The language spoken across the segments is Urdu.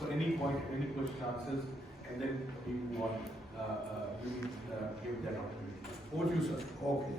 So any point, any question answers, and then we move on. We give that opportunity. Over to you, sir. Okay.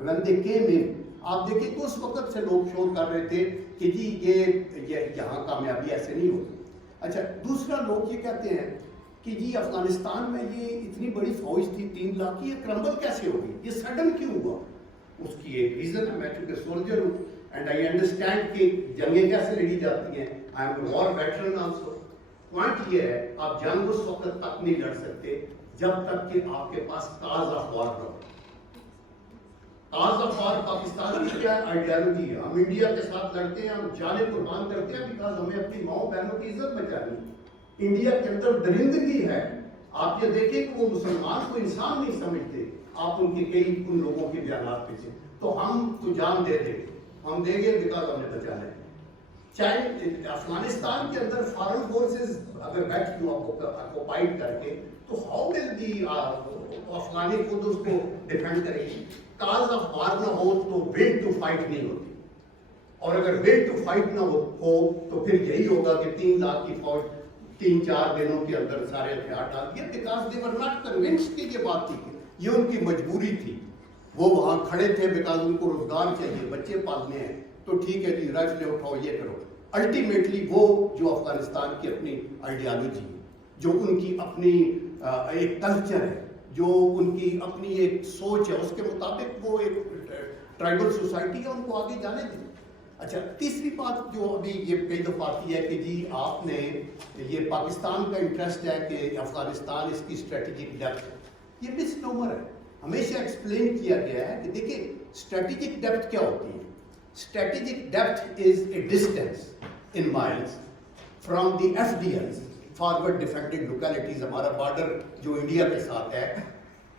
when they came in, آپ دیکھیں کہ اس وقت سے لوگ شور کر رہے تھے کہ جی یہ یہاں کامیابی ایسے نہیں ہوتی. اچھا دوسرا لوگ یہ کہتے ہیں کہ جی افغانستان میں یہ اتنی بڑی فوج تھی 3 لاکھ کی, یہ کرمبل کیسے ہوگی, یہ سڈن کیوں ہوا؟ اس کی ایک ریزن ہے, میں چونکہ سولجر ہوں اینڈ آئی انڈرسٹینڈ کہ جنگیں کیسے لڑی جاتی ہیں, I am war veteran also. Point یہ ہے آپ جنگ اس وقت تک نہیں لڑ سکتے جب تک کہ آپ کے پاس کاز آف وار نہ ہو. کاز آف وار پاکستان کی کیا آئیڈیالوجی ہے, ہم انڈیا کے ساتھ لڑتے ہیں, ہم جانیں قربان کرتے ہیں بیکاز ہمیں اپنی ماؤں بہنوں کی عزت بچانی ہے. انڈیا کے اندر درندگی ہے, آپ یہ دیکھیں کہ وہ مسلمان کو انسان نہیں سمجھتے, آپ ان کے کئی ان لوگوں کے بیانات پہ سے, تو ہم تو جان دے دیں, ہم دیں گے بیکاز ہمیں بچانا ہے. چاہے افغانستان کے اندر فارن فورسز اگر بیٹھ کیوں آکوپائڈ کر کے, تو ہاؤ ول دی افغانی خود اس کو ڈیفینڈ کریں گے. کاز آف وار نہ ہو تو ول ٹو فائٹ نہیں ہوتی, اور اگر ول ٹو فائٹ نہ ہو تو پھر یہی ہوگا کہ 3 لاکھ کی فوج 3-4 دنوں کے اندر سارے ہتھیار ڈال دیے, because they were not convinced کہ یہ بات تھی, یہ ان کی مجبوری تھی. وہ وہاں کھڑے تھے بیکاز ان کو روزگار چاہیے, بچے پالنے ہیں, تو ٹھیک ہے جی رائفلیں اٹھاؤ یہ کرو. الٹیمیٹلی وہ جو افغانستان کی اپنی آئیڈیالوجی ہے, جو ان کی اپنی ایک کلچر ہے, جو ان کی اپنی ایک سوچ ہے, اس کے مطابق وہ ایک ٹرائبل سوسائٹی ہے, ان کو آگے جانے دیں. اچھا تیسری بات جو ابھی یہ کئی دفعہ آتی ہے کہ جی آپ نے یہ پاکستان کا انٹرسٹ ہے کہ افغانستان اس کی اسٹریٹجک ڈیپتھ ہے, یہ مس نومر ہے. ہمیشہ ایکسپلین کیا گیا ہے کہ دیکھیں اسٹریٹجک ڈیپتھ کیا ہوتی ہے. Strategic depth is a distance in miles from the FDLs, forward defended localities, ہمارا بارڈر جو انڈیا کے ساتھ ہے,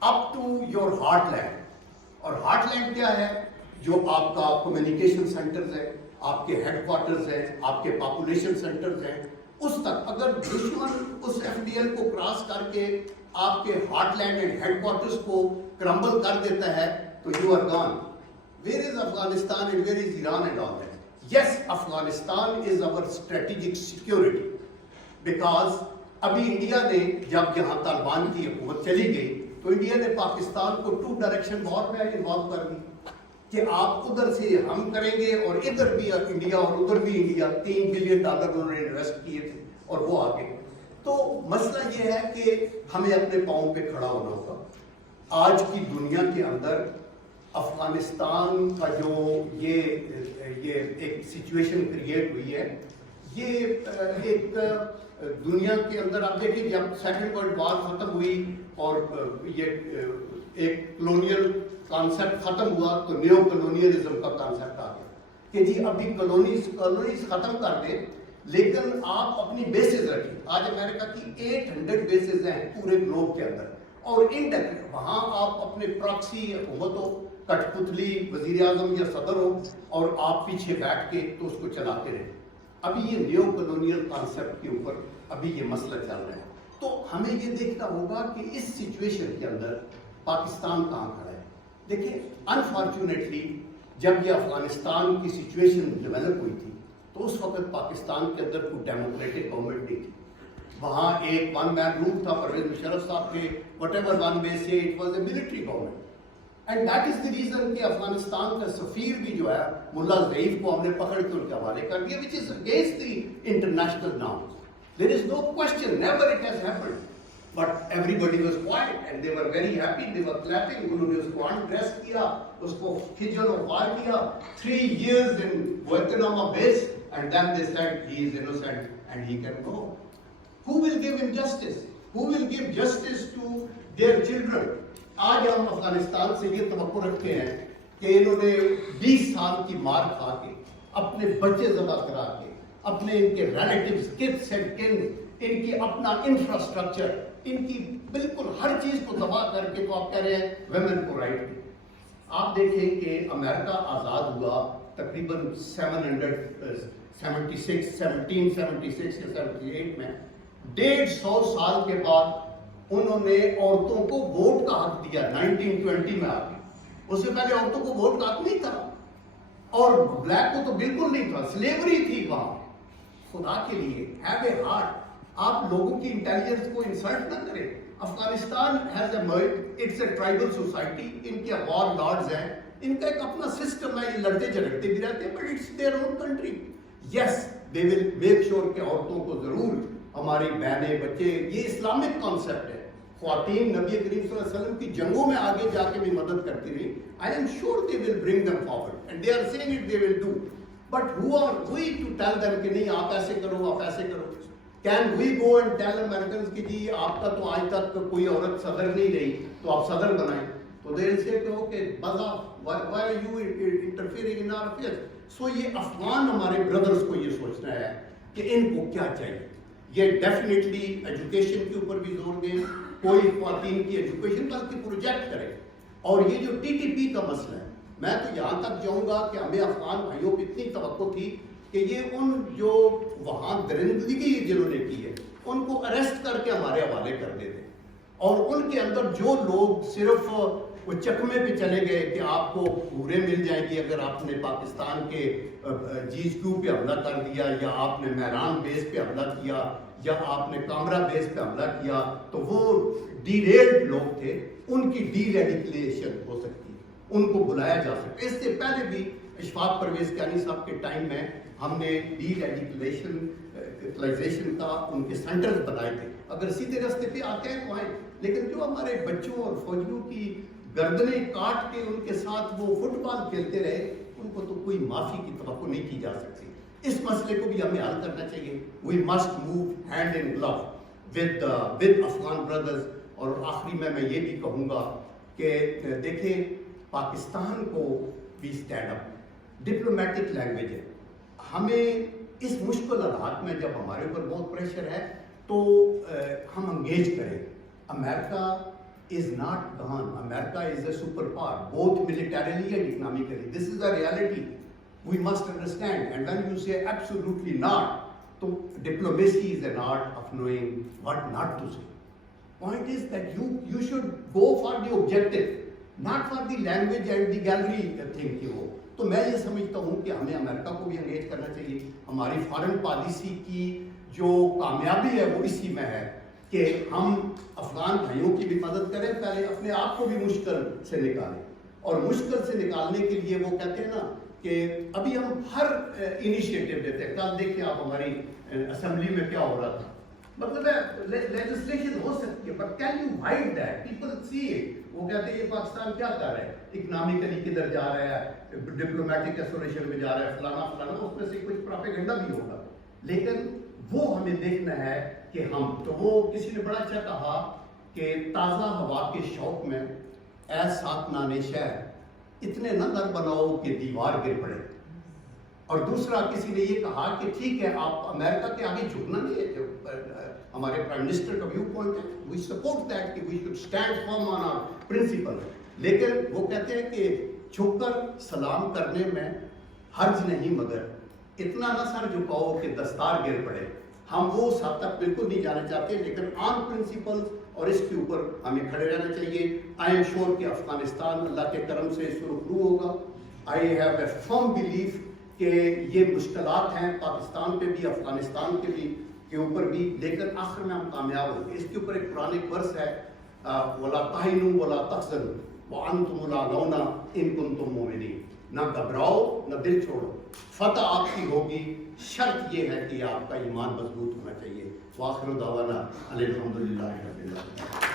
up to your heartland. اور ہارٹ لینڈ کیا ہے؟ جو آپ کا کمیونیکیشن سینٹرز ہیں, آپ کے ہیڈ کوارٹرز ہیں, آپ کے پاپولیشن سینٹرز ہیں, اس تک اگر دشمن اس FDL کو کراس کر کے آپ کے heartland and headquarters کو کرمبل کر دیتا ہے تو you are gone. Where is Afghanistan and where is Iran and all that? Yes, Afghanistan is our strategic security because ابھی انڈیا نے جب یہاں طالبان کی حکومت چلی گئی تو انڈیا نے پاکستان کو 2 ڈائریکشن وار میں انوالو کر دی کہ آپ ادھر سے ہم کریں گے, اور ادھر بھی انڈیا اور ادھر بھی انڈیا. $3 بلین انہوں نے انویسٹ کیے تھے اور وہ آگے. تو مسئلہ یہ ہے کہ ہمیں اپنے پاؤں پہ کھڑا ہونا ہوگا. آج کی دنیا کے اندر افغانستان کا جو یہ ایک سچویشن کریٹ ہوئی ہے, یہ ایک دنیا کے اندر آپ دیکھیں جب سیکنڈ ورلڈ وار ختم ہوئی اور یہ ایک کلونیل کانسیپٹ ختم ہوا تو نیو کلونیلزم کا کانسیپٹ آ گیا کہ جی ابھی کالونیز ختم کر دیں لیکن آپ اپنی بیسز رکھیں. آج امریکہ کی 800 بیسز ہیں پورے گلوب کے اندر, اور انڈائریکٹ وہاں آپ اپنے پراکسی حکومت ہو, کٹ پتلی وزیر اعظم یا صدر ہو, اور آپ پیچھے بیٹھ کے تو اس کو چلاتے رہیں. ابھی یہ نیو کلونیل کانسیپٹ کے اوپر ابھی یہ مسئلہ چل رہا ہے. تو ہمیں یہ دیکھنا ہوگا کہ اس سچویشن کے اندر پاکستان کہاں کھڑا ہے. دیکھیں انفارچونیٹلی جب یہ افغانستان کی سچویشن ڈیولپ ہوئی تھی تو اس وقت پاکستان کے اندر کوئی ڈیموکریٹک گورنمنٹ نہیں تھی. وہاں ایک ون مین رول تھا پرویز مشرف صاحب کے, وٹ ایور ون وے سے it was a military government. And that is the reason کہ افغانستان کا سفیر بھی جو ہے ملا ضعیف کو ہم نے پکڑ کے ان کے حوالے کر دیا, which is against the international norms. There is no question, never it has happened, but everybody was quiet and they were very happy, they were clapping. انہوں نے اس کو انڈریس کیا, اس کو کھجل اور وار کیا. 3 years in Guantanamo base and then they said he is innocent and he can go. Who will give him justice? Who will give justice to their children? آج ہم افغانستان سے یہ توقع رکھتے ہیں کہ انہوں نے 20 سال کی مار کھا کے اپنے بچے ذبح کرا کے اپنے ان کے ریلیٹیوز کڈس اینڈ کن, ان کی اپنا انفراسٹرکچر, ان کی بالکل ہر چیز کو تباہ کر کے, تو آپ کہہ رہے ہیں ویمن کو رائٹ دی. آپ دیکھیں کہ امریکہ آزاد ہوا تقریباً 1776 یا 78 میں, 150 سال کے بعد انہوں نے عورتوں کو ووٹ کا حق دیا 1920 میں آ کے. اس سے پہلے عورتوں کو ووٹ کا حق نہیں تھا, اور بلیک کو تو بالکل نہیں تھا, سلیوری تھی وہاں. خدا کے لیے ہیو اے ہارٹ. آپ لوگوں کی انٹیلیجنس کو انسلٹ نہ کریں. Afghanistan has a merge, it's a tribal society, ان کے وار لارڈز ہیں، ان کا ایک اپنا سسٹم ہے، یہ لڑتے جھگڑتے بھی رہتے ہیں، but it's their own country. Yes they will make sure کہ عورتوں کو ضرور، ہماری بہنیں بچے، یہ اسلامک کانسیپٹ ہے. خواتین نبی کریم صلی اللہ علیہ وسلم کی جنگوں میں آگے جا کے بھی مدد کرتی رہی. I am sure they will bring them forward and they are seeing it they will do. But who are we to tell them کہ نہیں آپ ایسے کرو، آپ ایسے کرو؟ Can we go and tell Americans کہ جی آپ کا تو آج تک کوئی عورت صدر نہیں رہی تو آپ صدر بنائیں؟ تو دے ول سے کہ اوکے بس آپ why are you interfering in our affairs. So یہ افغان ہمارے بردرز کو یہ سوچنا ہے کہ ان کو کیا چاہیے. یہ ڈیفینیٹلی ایجوکیشن کے اوپر بھی زور دیں، کوئی خواتین کی ایجوکیشن بلکہ پروجیکٹ کرے. اور یہ جو ٹی ٹی پی کا مسئلہ ہے، میں تو یہاں تک جاؤں گا کہ ہمیں افغان بھائیوں کو اتنی توقع تھی کہ یہ ان جو وہاں درندگی جنہوں نے کی ہے ان کو اریسٹ کر کے ہمارے حوالے کر دیتے، اور ان کے اندر جو لوگ صرف وہ چکمے پہ چلے گئے کہ آپ کو پورے مل جائیں گے اگر آپ نے پاکستان کے جی کیو پہ حملہ کر دیا، یا آپ نے میران بیس پہ حملہ کیا، یا آپ نے کامرا بیس پہ حملہ کیا، تو وہ ڈی ریلڈ لوگ تھے، ان کی ڈی ریڈیکلیشن ہو سکتی ہے، ان کو بلایا جا سکتا ہے. اس سے پہلے بھی اشفاق پرویز کیانی صاحب کے ٹائم میں ہم نے ڈی ریڈیکلائزیشن کا ان کے سینٹرز بنائے تھے. اگر سیدھے راستے پہ آتے ہیں تو آئیں، لیکن جو ہمارے بچوں اور فوجیوں کی گردنیں کاٹ کے ان کے ساتھ وہ فٹ بال کھیلتے رہے، ان کو تو کوئی معافی کی توقع نہیں کی جا سکتی. اس مسئلے کو بھی ہمیں حل کرنا چاہیے. We must move hand in glove with Afghan brothers. اور آخری میں یہ بھی کہوں گا کہ دیکھیں پاکستان کو بھی اسٹینڈ اپ، ڈپلومیٹک لینگویج ہے. ہمیں اس مشکل حالات میں جب ہمارے اوپر بہت پریشر ہے تو ہم انگیج کریں. امریکہ is not gone. America is a superpower, both militarily and economically. This is a reality. We must understand. And when you say absolutely not, so diplomacy is an art of knowing what not to say. Point is that you should go for the objective, not for the language and the gallery thing ki ho. تو میں یہ سمجھتا ہوں کہ ہمیں امریکہ کو بھی انگیج کرنا چاہیے. ہماری فارن پالیسی کی جو کامیابی ہے وہ اسی میں ہے کہ ہم افغان بھائیوں کی بھی مدد کریں، پہلے اپنے آپ کو بھی مشکل سے نکالیں. اور مشکل سے نکالنے کے لیے وہ کہتے ہیں نا کہ ابھی ہم ہر انیشیٹو دیتے ہیں. کل دیکھیں آپ ہماری اسمبلی میں کیا ہو رہا تھا. مطلب ہے لیجسلیشن ہو سکتی ہے but can you hide that? People see it. وہ کہتے ہیں یہ پاکستان کیا کر رہا ہے، اکنامکلی کدھر جا رہا ہے، ڈپلومیٹک ایسولیشن میں جا رہا ہے، فلانا فلانا. اس میں سے کچھ پروپیگنڈا بھی ہوگا، لیکن وہ ہمیں دیکھنا ہے کہ ہم تو وہ کسی نے بڑا اچھا کہا کہ تازہ ہوا کے شوق میں اے ساکنان شہر اتنے نہ در بناؤ کہ دیوار گر پڑے. اور دوسرا کسی نے یہ کہا کہ ٹھیک ہے آپ امریکہ کے آگے جھکنا نہیں ہے. ہمارے پرائم منسٹر کا ویو پوائنٹ ہے، وی سپورٹ دیٹ کہ we should stand firm on our principle. لیکن وہ کہتے ہیں کہ جھک کر سلام کرنے میں حرج نہیں، مگر اتنا نہ سر جھکاؤ کہ دستار گر پڑے. ہم وہ اس حد تک بالکل نہیں جانا چاہتے، لیکن آن پرنسپل اور اس کے اوپر ہمیں کھڑے رہنا چاہیے. آئی ایم شیور کہ افغانستان اللہ کے کرم سے سرخرو ہوگا. I have a firm belief کہ یہ مشکلات ہیں پاکستان پہ بھی، افغانستان کے بھی کے اوپر بھی، لیکن آخر میں ہم کامیاب ہوں گے. اس کے اوپر ایک قرآن ورس ہے وَلَا تَهِنُوا وَلَا تَحْزَنُوا وَأَنْتُمُ الْأَعْلَوْنَ إِن كُنتُم مُؤْمِنِينَ. نہ گھبراؤ نہ دل چھوڑو، فتح آپ کی ہوگی، شرط یہ ہے کہ آپ کا ایمان مضبوط ہونا چاہیے. وآخر دعوانا الحمدللہ رب العالمین.